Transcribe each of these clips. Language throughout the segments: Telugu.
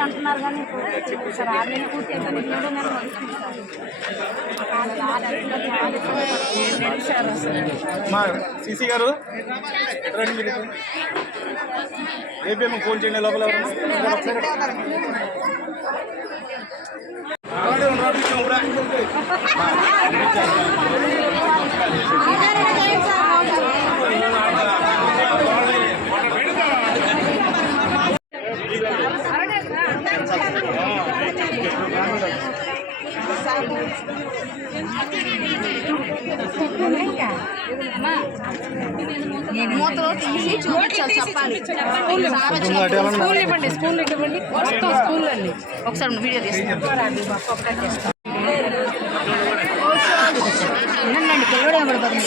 అంటున్నారు కానీ సార్ ఆరు పూర్తి అయిపోయింది మా సిసి గారు ఎక్కడ ఫోన్ చేయండి లోపల ఎవరన్నా. మూతలో తీసి చూపించాలి చెప్పాలి స్కూల్ ఇవ్వండి స్కూల్ ఇవ్వండి మొత్తం స్కూల్ అండి ఒకసారి వీడియో తీసుకుంటాం పిల్లడు పడిపోతుంది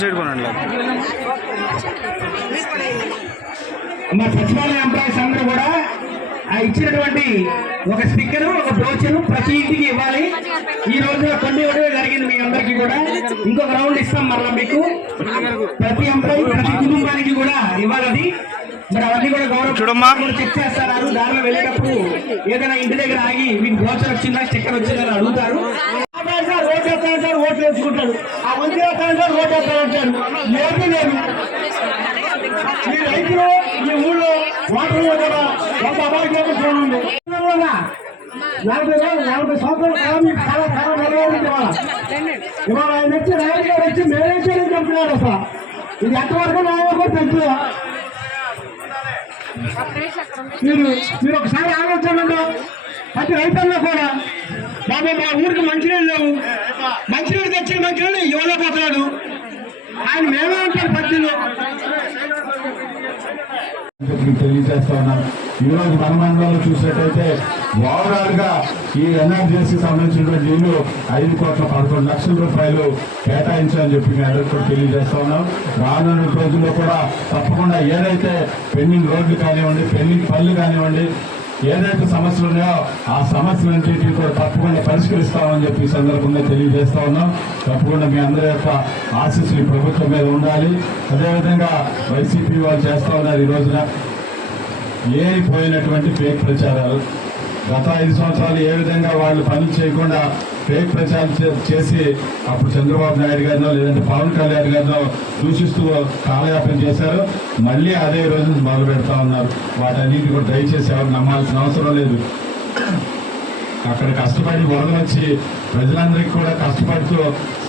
సైడ్ కొనండి. మా సచివాలయ ఎంప్లాయీస్ అందరూ కూడా ఆ ఇచ్చినటువంటి ఒక స్టిక్కర్ ఒక బ్రోచర్ ప్రతి ఇంటికి ఇవ్వాలి. ఈ రోజు కొన్ని ఇవ్వడమే జరిగింది మీ అందరికీ కూడా. ఇంకొక రౌండ్ ఇస్తాం మరలా మీకు. ప్రతి ఎంప్లాయీ ప్రతి కుటుంబానికి కూడా ఇవ్వాలని మరి అవన్నీ కూడా గౌరవ చెక్ చేస్తారు? దారిలో వెళ్ళేటప్పుడు ఏదైనా ఇంటి దగ్గర ఆగి మీకు బ్రోచర్ వచ్చిందా స్టిక్కర్ వచ్చిందా అని అడుగుతారు ఆపేసి సార్ ఓటు వేస్తాను సార్ అంటాడు. ఆ మంత్రి వేస్తాను సార్ ఓటు వేస్తాను అంటాడు. ఏమీ లేదు ఈ రైతులు ఈ ఊళ్ళో వాటర్ కూడా ఎంత అభాగ్యంగా చూడండి. నలభై వేలు నలభై సంవత్సరాల కాలం చాలా చాలా నిలబడింది ఇవాళ. ఇవాళ ఆయన వచ్చి నాయుడు గారు వచ్చి మేనేజర్ చెప్తున్నారు అసలు. ఇది ఎంతవరకు న్యాయం కూడా తెలుసు మీరు మీరు ఒకసారి ఆలోచన ప్రతి రైతుల్లో కూడా బాబా మా ఊరికి మంచినీళ్ళు లేవు. మంచినీళ్ళు తెచ్చిన మంచినీళ్ళు ఇవ్వలేకపోతున్నాడు. ఆయన మేమే ఉంటాడు పద్దెలు తెలియజేస్తా ఉన్నాను ఈ రోజు మన మండలంలో చూసినట్టయితే ఓవరాల్గా ఈ ఎన్ఆర్జీఎస్కి సంబంధించినటువంటి నిధులు ఐదు కోట్ల పదకొండు లక్షల రూపాయలు కేటాయించాలని చెప్పి మేము అందరికీ కూడా తెలియజేస్తా ఉన్నాం. రానున్న రోజుల్లో కూడా తప్పకుండా ఏదైతే పెండింగ్ రోడ్లు కానివ్వండి పెండింగ్ పనులు కానివ్వండి ఏదైతే సమస్యలు ఉన్నాయో ఆ సమస్యలన్నింటినీ కూడా తప్పకుండా పరిష్కరిస్తామని చెప్పి ఈ సందర్భంగా తెలియజేస్తా ఉన్నాం. తప్పకుండా మీ అందరి యొక్క ఆశీస్సులు ఈ ప్రభుత్వం మీద ఉండాలి. అదేవిధంగా వైసీపీ వాళ్ళు చేస్తా ఉన్నారు ఈ రోజున ఏరిపోయినటువంటి ఫేక్ ప్రచారాలు. గత ఐదు సంవత్సరాలు ఏ విధంగా వాళ్ళు పనులు చేయకుండా ఫేక్ ప్రచారం చే- చేసి అప్పుడు చంద్రబాబు నాయుడు గారినో లేదంటే పవన్ కళ్యాణ్ గారినో దూషిస్తూ కాలయాపన చేశారు. మళ్ళీ అదే రోజు మొదలు పెడతా ఉన్నారు. వాటన్నిటి కూడా దయచేసి ఎవరు నమ్మాల్సిన అవసరం లేదు. అక్కడ కష్టపడి వరదలు వచ్చి ప్రజలందరికీ కూడా కష్టపడుతూ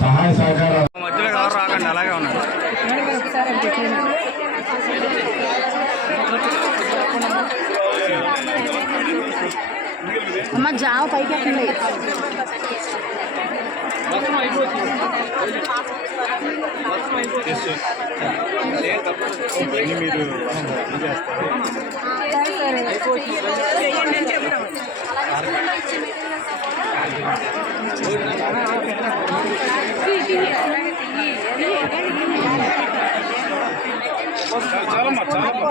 సహాయ సహకారాలు మధ్యలో ఎవరు రాకండి అలాగే ఉన్నాడు అమ్మ జావ పైకి ఎక్కండి. చాలమ్మా చాలమ్మా